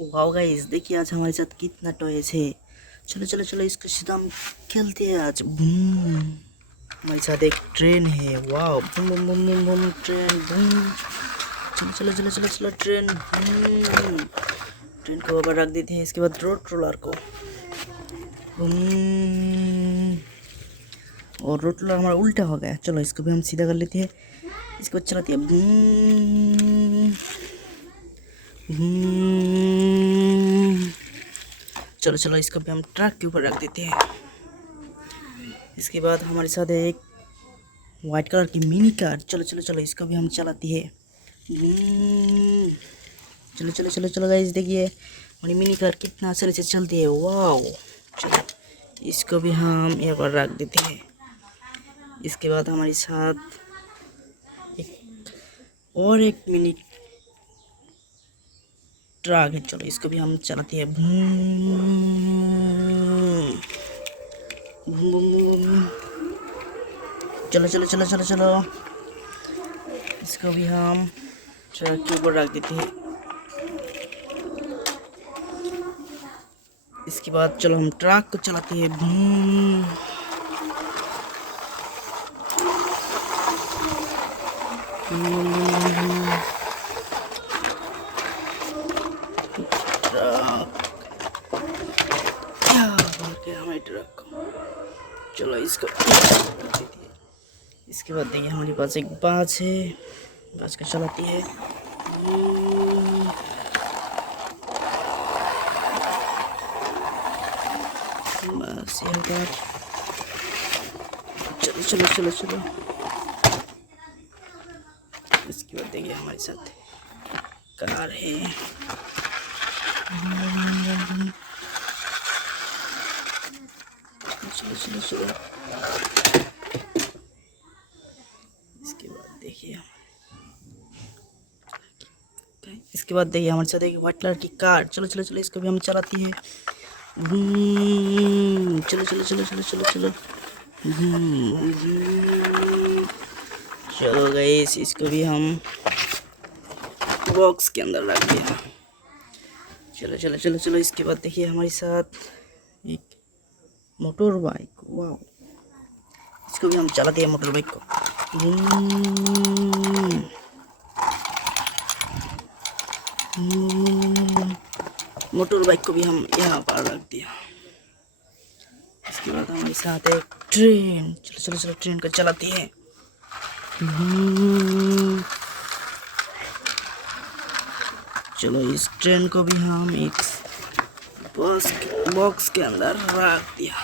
Wow guys, देखिए आज हमारे साथ कितना टॉयज है। चलो चलो चलो, इसको सीधा हम खेलते हैं आज। बूम। हमारे साथ एक ट्रेन है। Wow, boom boom boom boom boom, train boom. चलो चलो चलो चलो चलो, ट्रेन बूम। ट्रेन को ऊपर रख देते हैं। इसके बाद रोड रोलर को बूम। और रोड रोलर हमारा उल्टा हो गया। चलो इसको भी हम सीधा कर लेते हैं। इसको चलाते हैं। बूम। चलो चलो, इसको भी हम ट्रक के ऊपर रख देते हैं। इसके बाद हमारे साथ है एक वाइट कलर की मिनी कार। चलो चलो चलो, इसको भी हम चलाते हैं। चलो चलो चलो चलो गाइस, देखिए हमारी मिनी कार कितना आसानी से चलती है। वाओ, चलो इसको भी हम यहाँ पर रख देते हैं। इसके बाद हमारे साथ एक मिनी ट्रक है। चलो इसको भी हम चलाते हैं। चलो चलो चलो चलो चलो, इसको भी हम ट्रक के ऊपर रख देते हैं। इसके बाद चलो हम ट्रक को चलाते हैं। हमारे ट्रक को चलो इसको। इसके बाद देखिए हमारे पास एक बाज है। बाज को चलाती है। बस यहाँ पर चलो चलो चलो चलो। इसके बाद देखिए हमारे साथ कार है। चलो चलो चलो। इसके बाद देखिए हमारे साथ एक वाइट कलर की कार। चलो चलो चलो, इसको भी हम चलाती है। चलो चलो चलो चलो चलो चलो। चलो गाइस, इसको भी हम बॉक्स के अंदर रख दिया। चलो चलो चलो चलो। इसके बाद देखिए हमारे साथ एक मोटर बाइक। वाह, इसको भी हम चलाते हैं मोटर बाइक को। मोटर बाइक को भी हम यहाँ पर रख दिया। इसके बाद हमारे साथ एक ट्रेन। चलो चलो चलो, ट्रेन को चलाती है। चलो इस ट्रेन को भी हम एक बॉक्स के अंदर रख दिया।